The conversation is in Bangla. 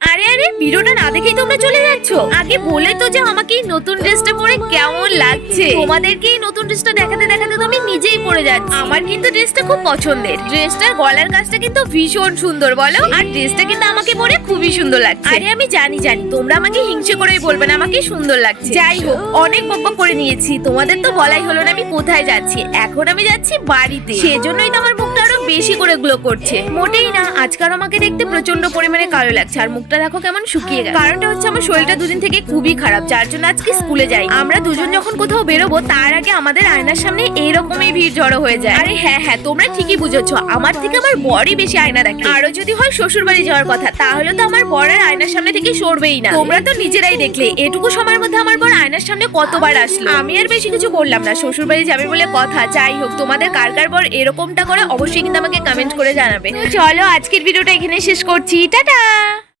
আরে আরে, ভিডিওটা না দেখেই তোমরা চলে যাচ্ছ? আগে বলে তো যে আমাকে এই নতুন ড্রেসটা পরে কেমন লাগছে। তোমাদেরকে এই নতুন ড্রেসটা দেখাতে দেখাতে তো আমি নিজেই পরে যাচ্ছি। আমার কিন্তু ড্রেসটা খুব পছন্দের। ড্রেসটার গলার কাজটা কিন্তু ভীষণ সুন্দর, বলো? আর ড্রেসটা কিন্তু আমাকে পরে খুবই সুন্দর লাগছে। আরে আমি জানি তোমরা আমাকে হিংসে করেই বলবে না আমাকে সুন্দর লাগছে। যাই হোক, অনেক বকবক করে নিয়েছি। তোমাদের তো বলাই হলো না আমি কোথায় যাচ্ছি। এখন আমি যাচ্ছি বাড়িতে। সেজন্যই তো আমার মুখটা আরো বেশি করে গ্লো করছে। মোটেই না, আজকাল আমাকে দেখতে প্রচন্ড পরিমাণে কালো লাগছে। আর মুখটা দেখো কেমন শুকিয়ে গেছে। কারণটা হচ্ছে আমার শরীরটা দুদিন থেকে খুবই খারাপ, যার জন্য আজকে স্কুলে যাই। আমরা দুজন যখন কোথাও বেরোবো তার আগে আমাদের আয়নার সামনে এইরকমই ভিড় জড়ো হয়ে যায়। আরে হ্যাঁ হ্যাঁ, তোমরা ঠিকই বুঝেছো, আমার থেকে আমার বরই বেশি আয়না দেখে। আরো যদি হয় শ্বশুর বাড়ি যাওয়ার কথা, তাহলে তো আমার বরের আয়নার সামনে থেকে সরবেই না। তোমরা তো নিজেরাই দেখলে এটুকু সময়ের মধ্যে আমার বর আয়নার সামনে কতবার আসলো। আমি আর বেশি কিছু বললাম না, শ্বশুর বাড়ি যাবে বলে কথা। যাই হোক, তোমাদের কার কার বর এরকমটা করে অবশ্যই কিন্তু আমাকে কমেন্ট করে জানাবে। চলো আজকের ভিডিওটা এখানে শেষ করছি, টাটা।